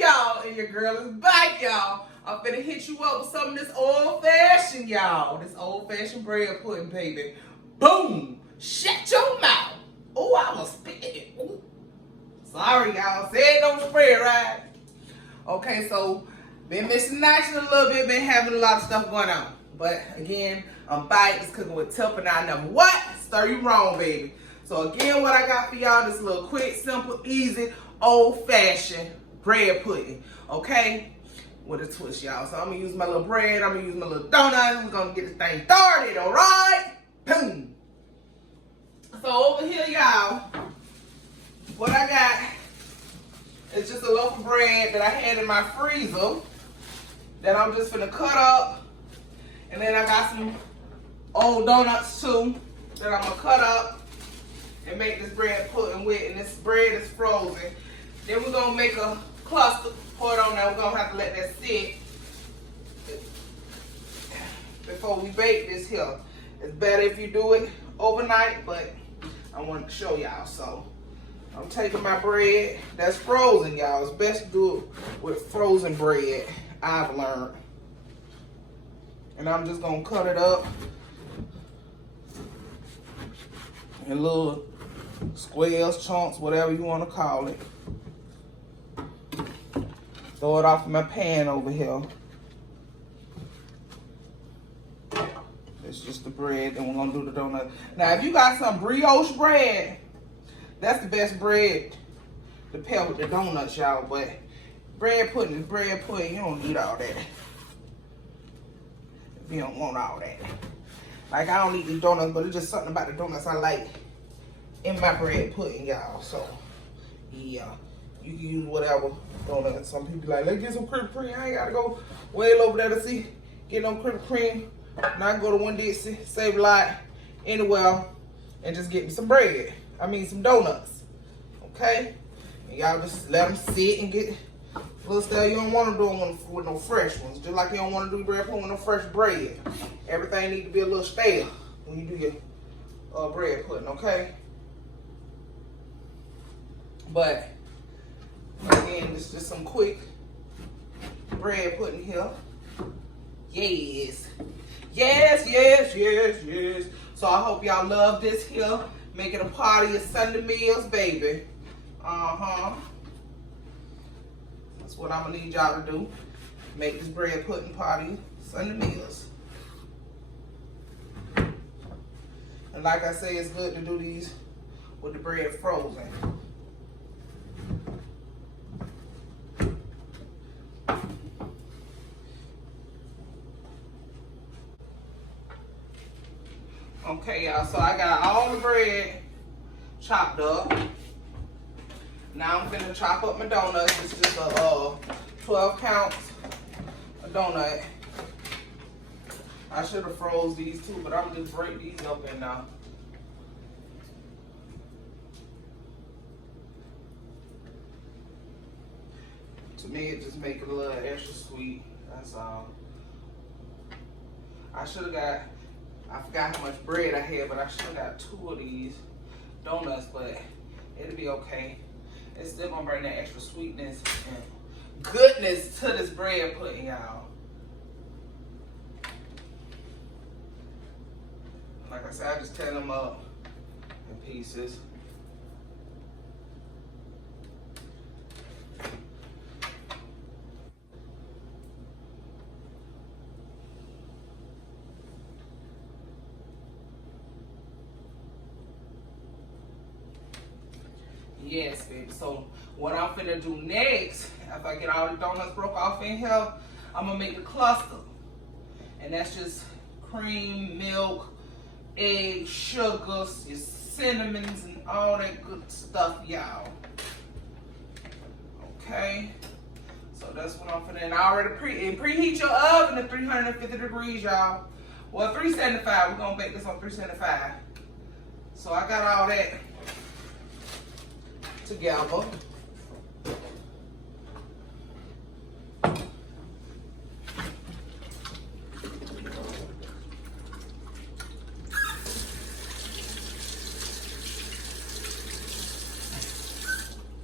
y'all? And your girl is back, y'all. I'm finna hit you up with some of this old-fashioned, y'all. This old-fashioned bread pudding, baby. Boom! Shut your mouth. Oh, I was spitting. Ooh. Sorry, y'all. Say it don't spread, right? Okay, so been missing action a little bit. Been having a lot of stuff going on. But again, I'm back. It's Cooking with Tip, and I never what? Stir you wrong, baby. So again, what I got for y'all, this little quick, simple, easy, old-fashioned bread pudding. Okay? With a twist, y'all. So I'm gonna use my little bread, I'm gonna use my little donuts, we're gonna get this thing started, alright? Boom! So over here, y'all, what I got is just a loaf of bread that I had in my freezer that I'm just gonna cut up. And then I got some old donuts too that I'm gonna cut up and make this bread pudding with. And this bread is frozen. Then we're gonna make a cluster, pour it on there. We're gonna have to let that sit before we bake this here. It's better if you do it overnight, but I wanted to show y'all. So I'm taking my bread that's frozen, y'all. It's best to do it with frozen bread, I've learned. And I'm just gonna cut it up in little squares, chunks, whatever you wanna call it. Throw it off in my pan over here. It's just the bread, then we're gonna do the donut. Now, if you got some brioche bread, that's the best bread to pair with the donuts, y'all. But bread pudding is bread pudding. You don't need all that. If you don't want all that. Like, I don't eat these donuts, but it's just something about the donuts I like in my bread pudding, y'all. So, yeah. You can use whatever donut. Some people like, let's get some Krispy Kreme. I ain't gotta go way over there to see, get no Krispy Kreme. And I can go to One Dixie, save a lot, anywhere, and just get me some bread. I mean, some donuts. Okay? And y'all just let them sit and get little stuff. You don't want to do them with no fresh ones. Just like you don't want to do bread pudding with no fresh bread. Everything needs to be a little stale when you do your bread pudding, okay? But again, this is just some quick bread pudding here. Yes. Yes, yes, yes, yes. So I hope y'all love this here. Make it a part of your Sunday meals, baby. That's what I'm gonna need y'all to do. Make this bread pudding part of your Sunday meals. And like I say, it's good to do these with the bread frozen. Okay, y'all, so I got all the bread chopped up. Now I'm gonna chop up my donuts. It's just a 12 count donut. I should have froze these too, but I'm just break these open now. To me, it just make it a little extra sweet, that's all. I forgot how much bread I had, but I should have got 2 of these donuts, but it'll be okay. It's still gonna bring that extra sweetness and goodness to this bread pudding, y'all. Like I said, I just tear them up in pieces. Yes, baby. So what I'm finna do next, after I get all the donuts broke off in here, I'm gonna make the cluster. And that's just cream, milk, eggs, sugars, your cinnamons, and all that good stuff, y'all. Okay? So that's what I'm finna, and I already preheat your oven to 350 degrees, y'all. Well, 375, we're gonna bake this on 375. So I got all that together.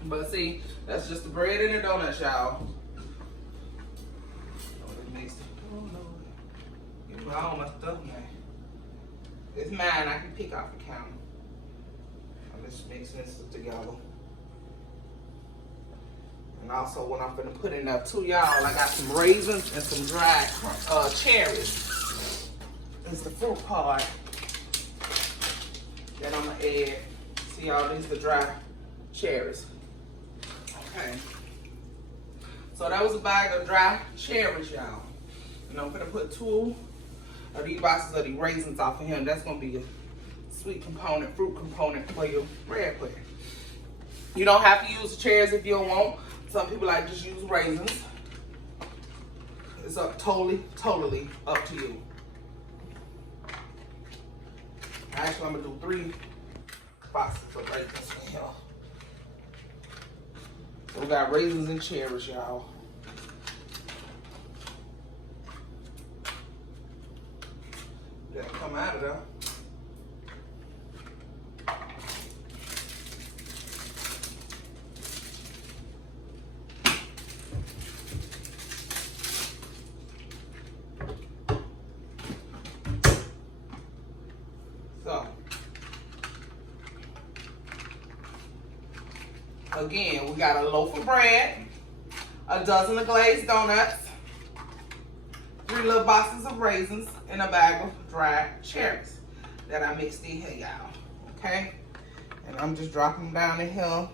But see, That's just the bread and the donuts, y'all. Get all my stuff now. It's mine. I can pick off the counter. Let's mix this together. And also, what I'm gonna put in there too, y'all, I got some raisins and some dried cherries. It's the fruit part that I'm gonna add. See, y'all, these are the dry cherries. Okay. So that was a bag of dry cherries, y'all. And I'm gonna put 2 of these boxes of these raisins off of him. That's gonna be a sweet component, fruit component for your bread pudding. You don't have to use the cherries if you don't want. Some people like just use raisins. It's up totally up to you. Actually, I'm gonna do 3 boxes of raisins in here. So we got raisins and cherries, y'all. That'll come out of there. So, again, we got a loaf of bread, a dozen of glazed donuts, 3 little boxes of raisins, and a bag of dried cherries that I mixed in here, y'all. Okay? And I'm just dropping them down in here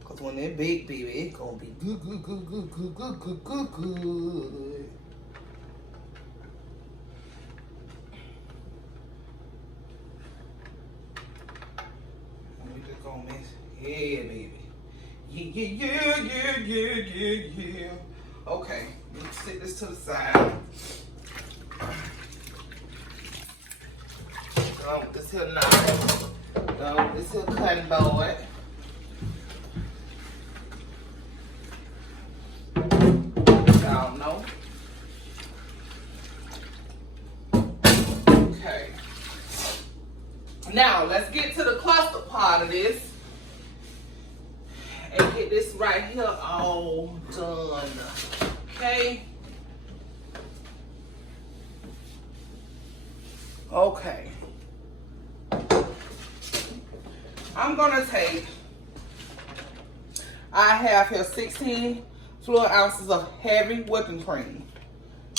because when they're big, baby, it's gonna be good. Yeah, baby. Yeah. Okay, let's set this to the side. This here knife. This here cutting board. Y'all know. Okay. Now, let's get to the custard part of this. And get this right here all done. Okay? Okay. I'm gonna take, I have here 16 fluid ounces of heavy whipping cream.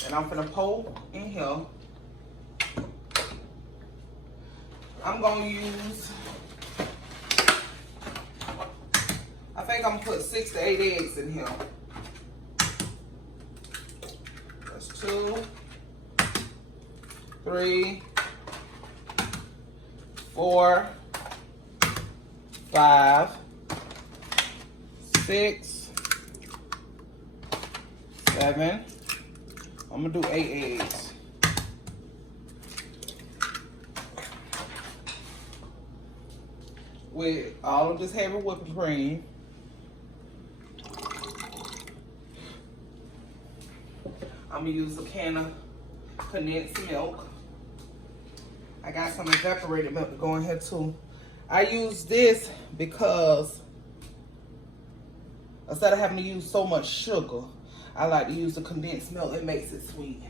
And I'm gonna pour in here. I'm gonna use, I think I'm gonna put 6 to 8 eggs in here. That's 2, 3, 4, 5, 6, 7. I'm gonna do 8 eggs. With all of this heavy whipping cream. I'm gonna use a can of condensed milk. I got some evaporated milk to go in here too. I use this because instead of having to use so much sugar, I like to use the condensed milk. It makes it sweet.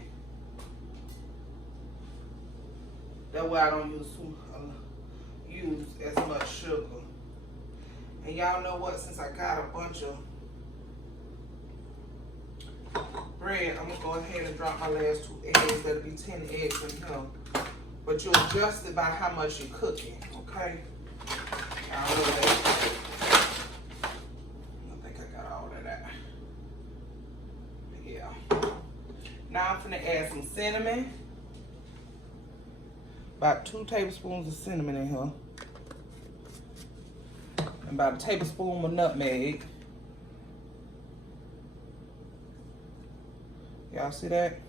That way I don't use as much sugar. And y'all know what? Since I got a bunch of bread, I'm gonna go ahead and drop my last 2 eggs. That'll be 10 eggs in here. But you adjust it by how much you're cooking, okay? I think I got all of that. Yeah. Now I'm gonna add some cinnamon. About 2 tablespoons of cinnamon in here. And about a tablespoon of nutmeg. Y'all see that?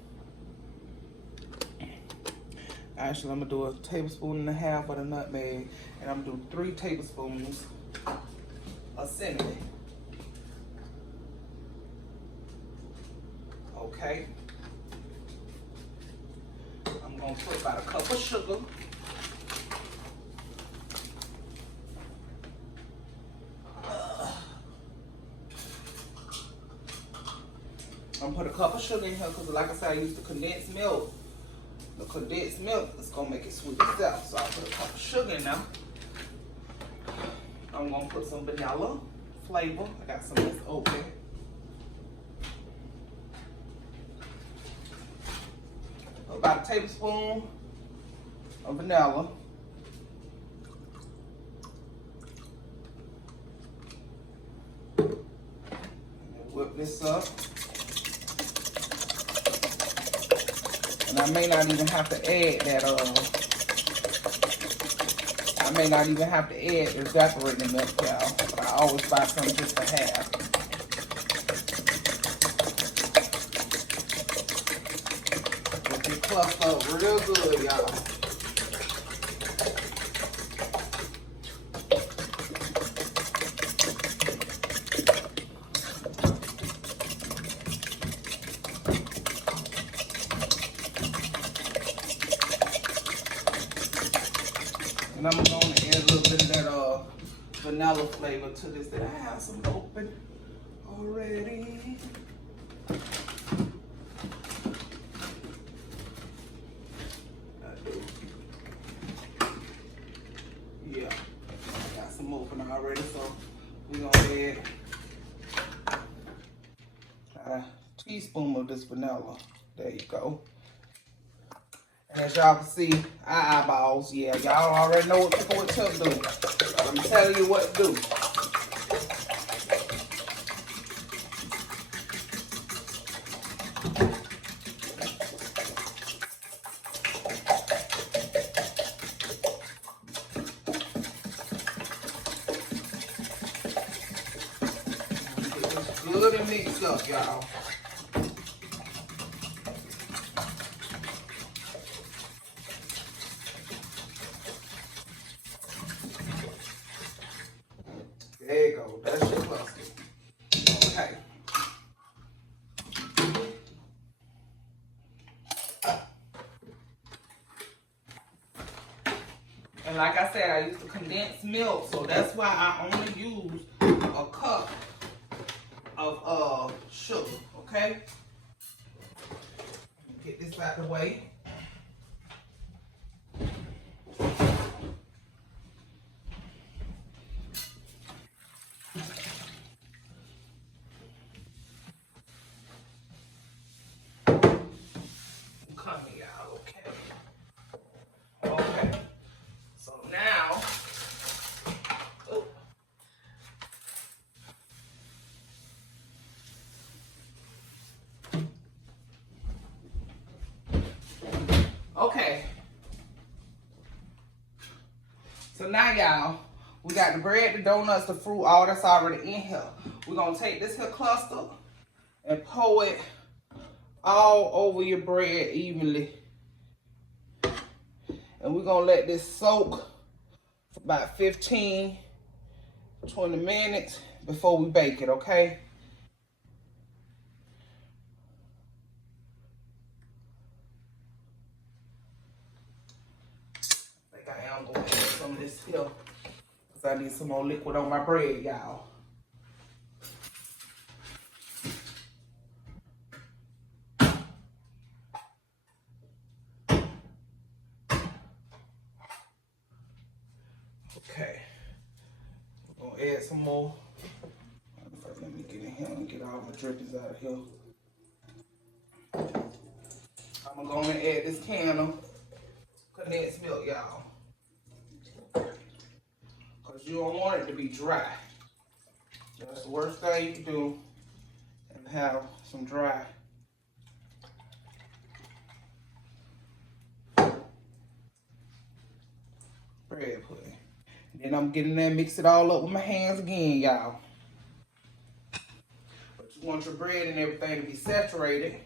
Actually, I'm gonna do a 1.5 tablespoons of the nutmeg, and I'm gonna do 3 tablespoons of cinnamon. Okay. I'm gonna put about a cup of sugar. I'm gonna put a cup of sugar in here because, like I said, I use the condensed milk. The condensed milk is gonna make it sweet itself. So I'll put a cup of sugar in there. I'm gonna put some vanilla flavor. I got some of this open. About a tablespoon of vanilla. Whip this up. And I may not even have to add that, I may not even have to add evaporating milk, y'all. But I always buy some just to have. Get it clumped up real good, y'all. And I'm going to add a little bit of that vanilla flavor to this that I have some open already. Yeah, I got some open already, so we're going to add a teaspoon of this vanilla. There you go. And as y'all can see, our eyeballs, yeah, y'all already know what Cookingwittip do. I'm telling you what to do. Get this good and mixed up, y'all. There you go. That's your custard. Okay. And like I said, I use the condensed milk, so that's why I only use a cup of sugar. Okay. Get this out of the way. Okay, so now y'all, we got the bread, the donuts, the fruit, all that's already in here. We're gonna take this here cluster and pour it all over your bread evenly. And we're gonna let this soak for about 15, 20 minutes before we bake it, okay? I'm gonna add some of this here because I need some more liquid on my bread, y'all. Okay, we're gonna add some more. First, let me get in here and get all my drippings out of here. I'm gonna add this can of condensed milk, y'all. Because you don't want it to be dry. That's the worst thing you can do, and have some dry bread pudding. Then I'm getting there and mix it all up with my hands again, y'all. But you want your bread and everything to be saturated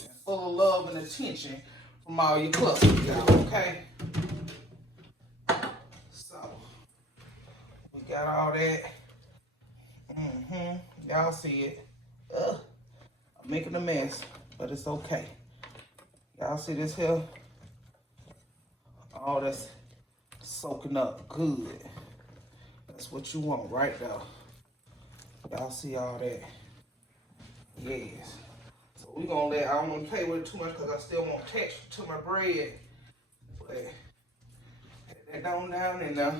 and full of love and attention from all your clusters, y'all, okay? So, we got all that. Y'all see it. I'm making a mess, but it's okay. Y'all see this here? All that's soaking up good. That's what you want right there. Y'all see all that? Yes. So we gonna I don't want to play with it too much because I still want texture to my bread. But add that down in there.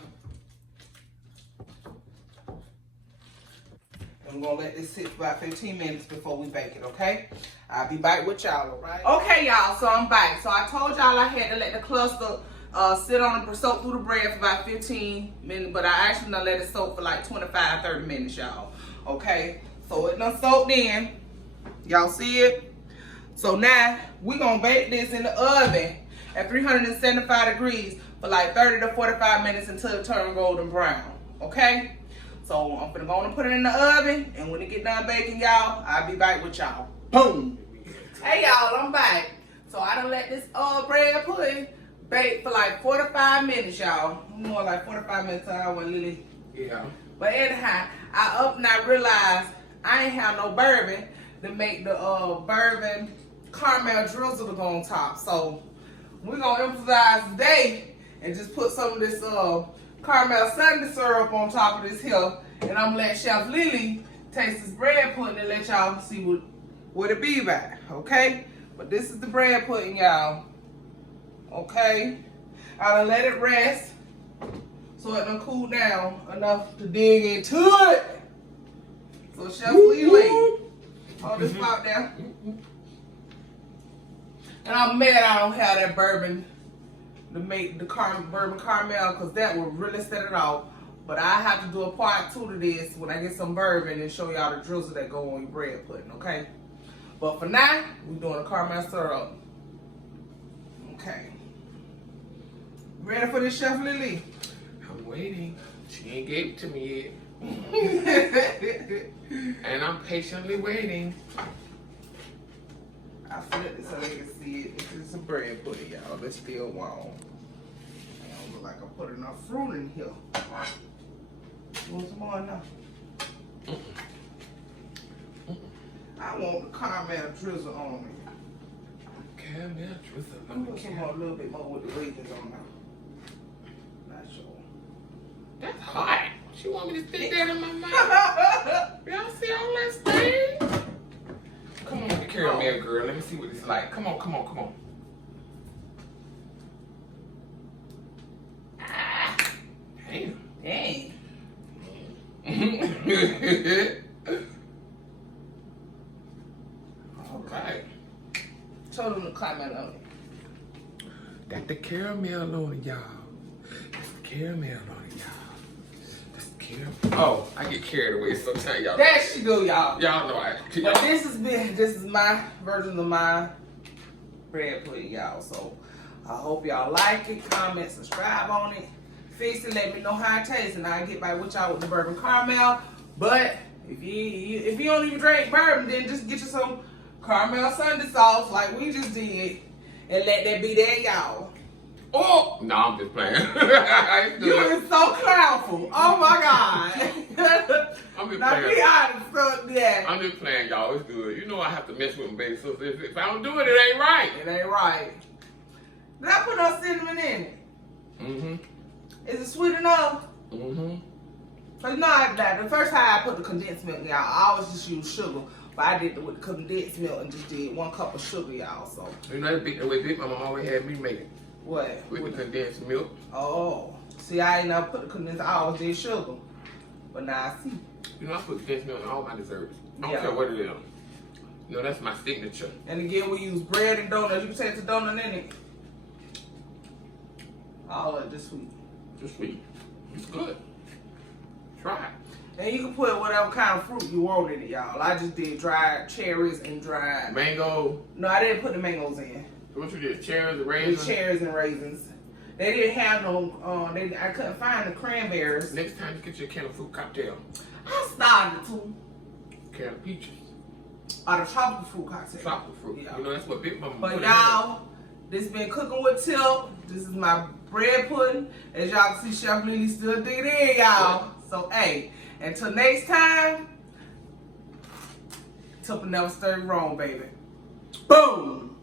I'm gonna let this sit for about 15 minutes before we bake it, okay? I'll be back with y'all, alright? Okay, y'all, so I'm back. So I told y'all I had to let the cluster sit on and soak through the bread for about 15 minutes, but I actually done let it soak for like 25, 30 minutes, y'all. Okay, so it done soaked in. Y'all see it? So now we gonna bake this in the oven at 375 degrees for like 30 to 45 minutes until it turns golden brown, okay? So I'm gonna go and put it in the oven, and when it get done baking, y'all, I'll be back with y'all. Boom! Hey y'all, I'm back. So I done let this bread pudding bake for like 45 minutes, y'all. More like 45 minutes till I went Lily. Yeah. But anyhow, I up and I realized I ain't have no bourbon to make the bourbon caramel drizzle to go on top. So we're gonna improvise today and just put some of this caramel sundae syrup on top of this here, and I'm gonna let Chef Lily taste this bread pudding and let y'all see what it be about, okay? But this is the bread pudding, y'all. Okay, I done let it rest so it done cool down enough to dig into it. So Chef Lily, hold this pot down. And I'm mad I don't have that bourbon to make the bourbon caramel, because that would really set it off. But I have to do a part 2 to this when I get some bourbon and show y'all the drizzle that go on your bread pudding, okay? But for now, we're doing a caramel syrup. Okay. Ready for this, Chef Lily? I'm waiting. She ain't gave it to me yet. And I'm patiently waiting. I flip it so they can see it. This is a bread pudding, y'all. It's still warm. I don't look like I put enough fruit in here. You want some more now? I want the caramel drizzle on it. Caramel drizzle. I'm gonna put some more, a little bit more with the raisins on now. Not sure. That's hot. She want me to stick that in my mouth. Y'all see all that stain? Come on with the caramel, girl. Let me see what it's like. Come on, come on, come on. Ah, damn. Dang. Okay. Show them the caramel on it. Got the caramel on it, y'all. That's the caramel on it, y'all. That's the caramel. Oh, I get carried away sometimes, y'all. That she do, y'all. Y'all know I. But this is my version of my bread pudding, y'all. So I hope y'all like it. Comment, subscribe on it. Fix it. Let me know how it tastes, and I'll get back with y'all with the bourbon caramel. But if you don't even drink bourbon, then just get you some caramel sundae sauce like we just did, and let that be there, y'all. Oh no, I'm just playing. You is so cloudful. Oh my God. I'm just now playing. be honest, so yeah. I'm just playing, y'all. It's good. You know I have to mess with my baby sister. If I don't do it, it ain't right. It ain't right. Did I put no cinnamon in it? Mm-hmm. Is it sweet enough? Mm-hmm. So you know, the first time I put the condensed milk, y'all, I always just use sugar. But I did it with the condensed milk and just did 1 cup of sugar, y'all. So You know the way Big Mama always had me make it. what? With the condensed milk. Oh, see, I ain't never put the condensed. I always did sugar. But now I see. You know I put condensed milk in all my desserts. I don't Yeah. care what it is. You know that's my signature. And again, we use bread and donuts. You can take the donut in it. All of it just sweet. It's sweet. It's good. Try it. And you can put whatever kind of fruit you want in it, y'all. I just did dried cherries and dried. Mango. No, I didn't put the mangoes in. What you did? Cherries and The raisins? cherries and raisins. They didn't have no, I couldn't find the cranberries. Next time you get your can of fruit cocktail. I started to. Can of peaches. Or the tropical fruit cocktail. Tropical fruit. Yeah. You know that's what Big Mama But put in y'all, this been Cooking with Tip. This is my bread pudding. As y'all can see, Chef Lily still digging in, y'all. So, hey, until next time, Tip will never stir wrong, baby. Boom!